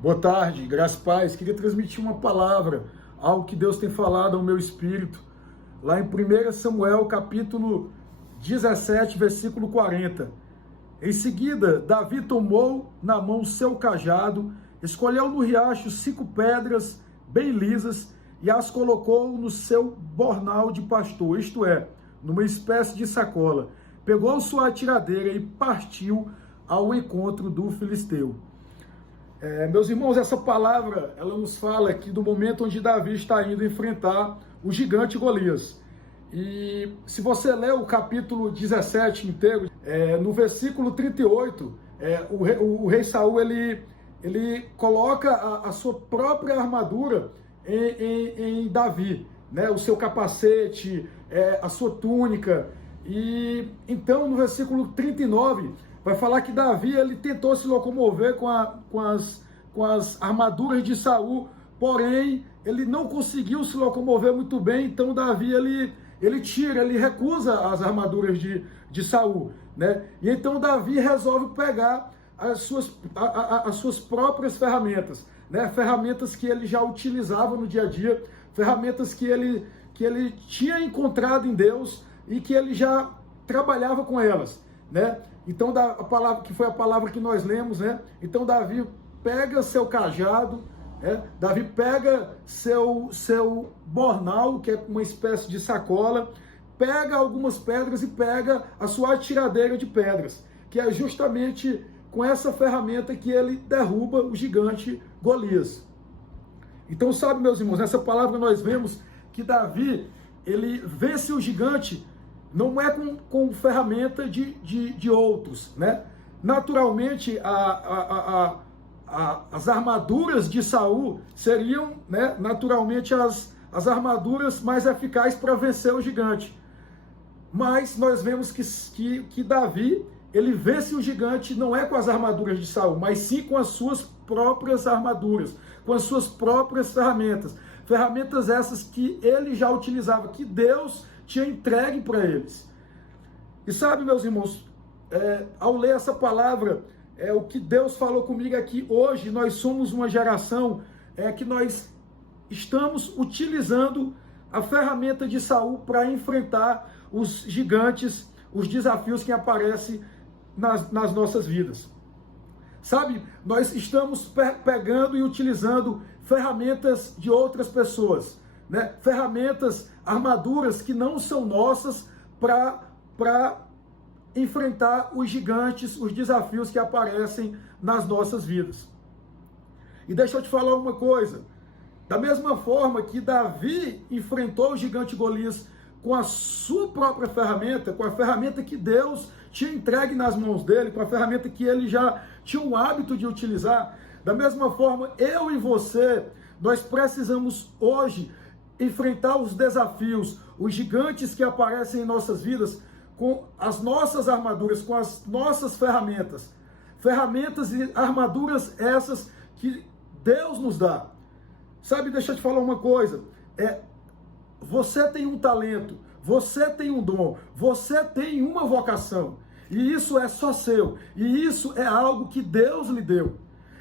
Boa tarde, graças e paz. Queria transmitir uma palavra, algo que Deus tem falado ao meu espírito, lá em 1 Samuel, capítulo 17, versículo 40. Em seguida, Davi tomou na mão seu cajado, escolheu no riacho 5 pedras bem lisas e as colocou no seu bornal de pastor, isto é, numa espécie de sacola. Pegou sua atiradeira e partiu ao encontro do filisteu. Meus irmãos, essa palavra, ela nos fala aqui do momento onde Davi está indo enfrentar o gigante Golias. E se você ler o capítulo 17 inteiro, no versículo 38, o rei Saul, ele coloca a sua própria armadura em Davi, né? O seu capacete, a sua túnica. E então, no versículo 39, vai falar que Davi ele tentou se locomover com as armaduras de Saul, porém ele não conseguiu se locomover muito bem. Então Davi ele recusa as armaduras de Saul, né? E então Davi resolve pegar as suas próprias ferramentas, né? Ferramentas que ele já utilizava no dia a dia, ferramentas que ele tinha encontrado em Deus e que ele já trabalhava com elas, né? Então, a palavra que foi a palavra que nós lemos, né? Então, Davi pega seu cajado, né? Davi pega seu bornal, que é uma espécie de sacola, pega algumas pedras e pega a sua atiradeira de pedras, que é justamente com essa ferramenta que ele derruba o gigante Golias. Então, sabe, meus irmãos, nessa palavra nós vemos que Davi, ele vence o gigante. Não é com ferramenta de outros, né? Naturalmente, as armaduras de Saul seriam, né, naturalmente, as armaduras mais eficazes para vencer o gigante. Mas nós vemos que Davi, ele vence o gigante não é com as armaduras de Saul, mas sim com as suas próprias armaduras, com as suas próprias ferramentas. Ferramentas essas que ele já utilizava, que Deus tinha entregue para eles. E sabe, meus irmãos, ao ler essa palavra, o que Deus falou comigo aqui hoje, nós somos uma geração que nós estamos utilizando a ferramenta de Saul para enfrentar os gigantes, os desafios que aparecem nas nossas vidas. Sabe, nós estamos pegando e utilizando ferramentas de outras pessoas, né? Ferramentas, armaduras que não são nossas para enfrentar os gigantes, os desafios que aparecem nas nossas vidas. E deixa eu te falar uma coisa, da mesma forma que Davi enfrentou o gigante Golias com a sua própria ferramenta, com a ferramenta que Deus tinha entregue nas mãos dele, com a ferramenta que ele já tinha o hábito de utilizar, da mesma forma, eu e você, nós precisamos hoje enfrentar os desafios, os gigantes que aparecem em nossas vidas com as nossas armaduras, com as nossas ferramentas. Ferramentas e armaduras essas que Deus nos dá. Sabe, deixa eu te falar uma coisa. Você tem um talento, você tem um dom, você tem uma vocação. E isso é só seu. E isso é algo que Deus lhe deu.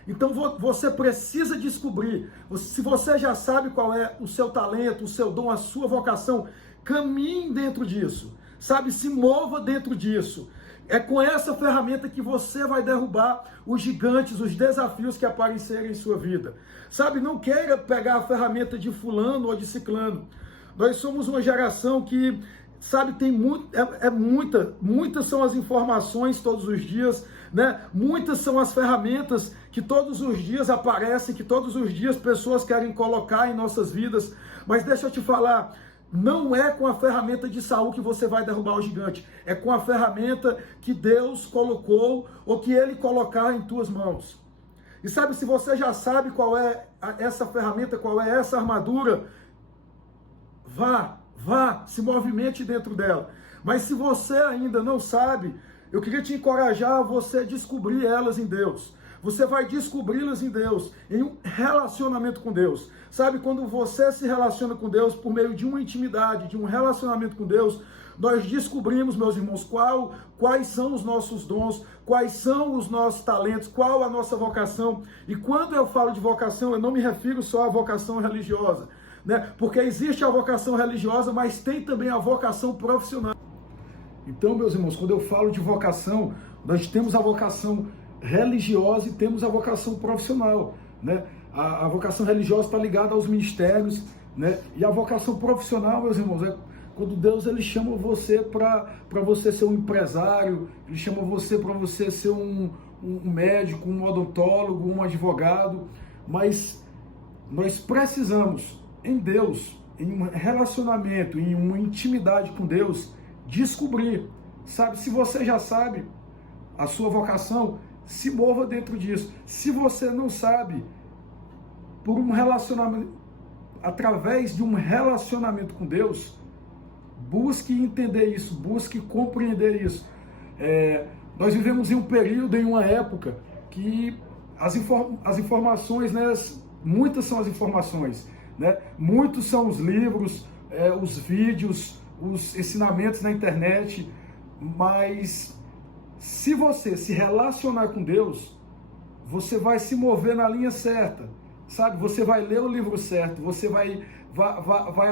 Então você precisa descobrir. Se você já sabe qual é o seu talento, o seu dom, a sua vocação, caminhe dentro disso. Sabe, se mova dentro disso. É com essa ferramenta que você vai derrubar os gigantes, os desafios que aparecerem em sua vida. Sabe, não queira pegar a ferramenta de fulano ou de ciclano. Nós somos uma geração que, sabe, tem muitas são as informações todos os dias, né? Muitas são as ferramentas que todos os dias aparecem, que todos os dias pessoas querem colocar em nossas vidas. Mas deixa eu te falar, não é com a ferramenta de Saul que você vai derrubar o gigante. É com a ferramenta que Deus colocou ou que Ele colocar em tuas mãos. E sabe, se você já sabe qual é essa ferramenta, qual é essa armadura, vá, se movimente dentro dela. Mas se você ainda não sabe, eu queria te encorajar a você descobrir elas em Deus. Você vai descobri-las em Deus, em um relacionamento com Deus. Sabe, quando você se relaciona com Deus por meio de uma intimidade, de um relacionamento com Deus, nós descobrimos, meus irmãos, quais são os nossos dons, quais são os nossos talentos, qual a nossa vocação. E quando eu falo de vocação, eu não me refiro só à vocação religiosa, né? Porque existe a vocação religiosa, mas tem também a vocação profissional. Então, meus irmãos, quando eu falo de vocação, nós temos a vocação religiosa e temos a vocação profissional, né? A vocação religiosa está ligada aos ministérios, né? E a vocação profissional, meus irmãos, é quando Deus ele chama você para você ser um empresário, ele chama você para você ser um médico, um odontólogo, um advogado, mas nós precisamos em Deus, em um relacionamento, em uma intimidade com Deus, descobrir, sabe? Se você já sabe a sua vocação, se mova dentro disso. Se você não sabe, por um relacionamento, através de um relacionamento com Deus, busque entender isso, busque compreender isso. Nós vivemos em um período, em uma época, que as informações, né, muitas são as informações, né? Muitos são os livros, os vídeos, os ensinamentos na internet, mas se você se relacionar com Deus, você vai se mover na linha certa, sabe? Você vai ler o livro certo, você vai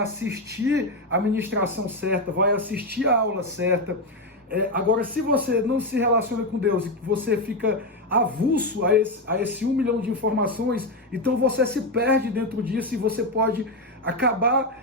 assistir a ministração certa, vai assistir a aula certa. Agora, se você não se relaciona com Deus e você fica avulso a esse 1 milhão de informações, então você se perde dentro disso e você pode acabar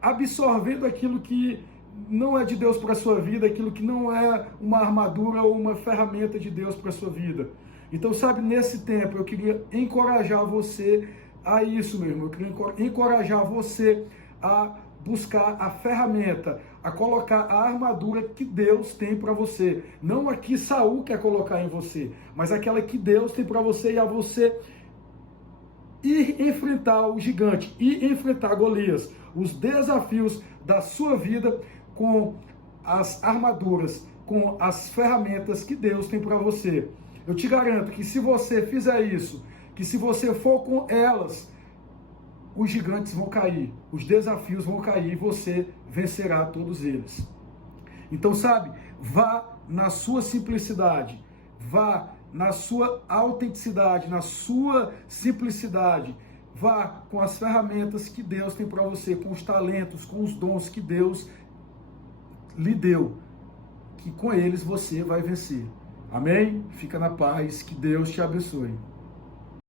absorvendo aquilo que não é de Deus para a sua vida, aquilo que não é uma armadura ou uma ferramenta de Deus para a sua vida. Então, sabe, nesse tempo eu queria encorajar você a isso, meu irmão. Eu queria encorajar você a buscar a ferramenta, a colocar a armadura que Deus tem para você. Não a que Saul quer colocar em você, mas aquela que Deus tem para você, e a você ir enfrentar o gigante, ir enfrentar Golias, os desafios da sua vida com as armaduras, com as ferramentas que Deus tem para você. Eu te garanto que se você fizer isso, que se você for com elas, os gigantes vão cair, os desafios vão cair e você vencerá todos eles. Então, sabe, vá na sua simplicidade, vá na sua autenticidade, na sua simplicidade, vá com as ferramentas que Deus tem para você, com os talentos, com os dons que Deus lhe deu, que com eles você vai vencer. Amém? Fica na paz, que Deus te abençoe.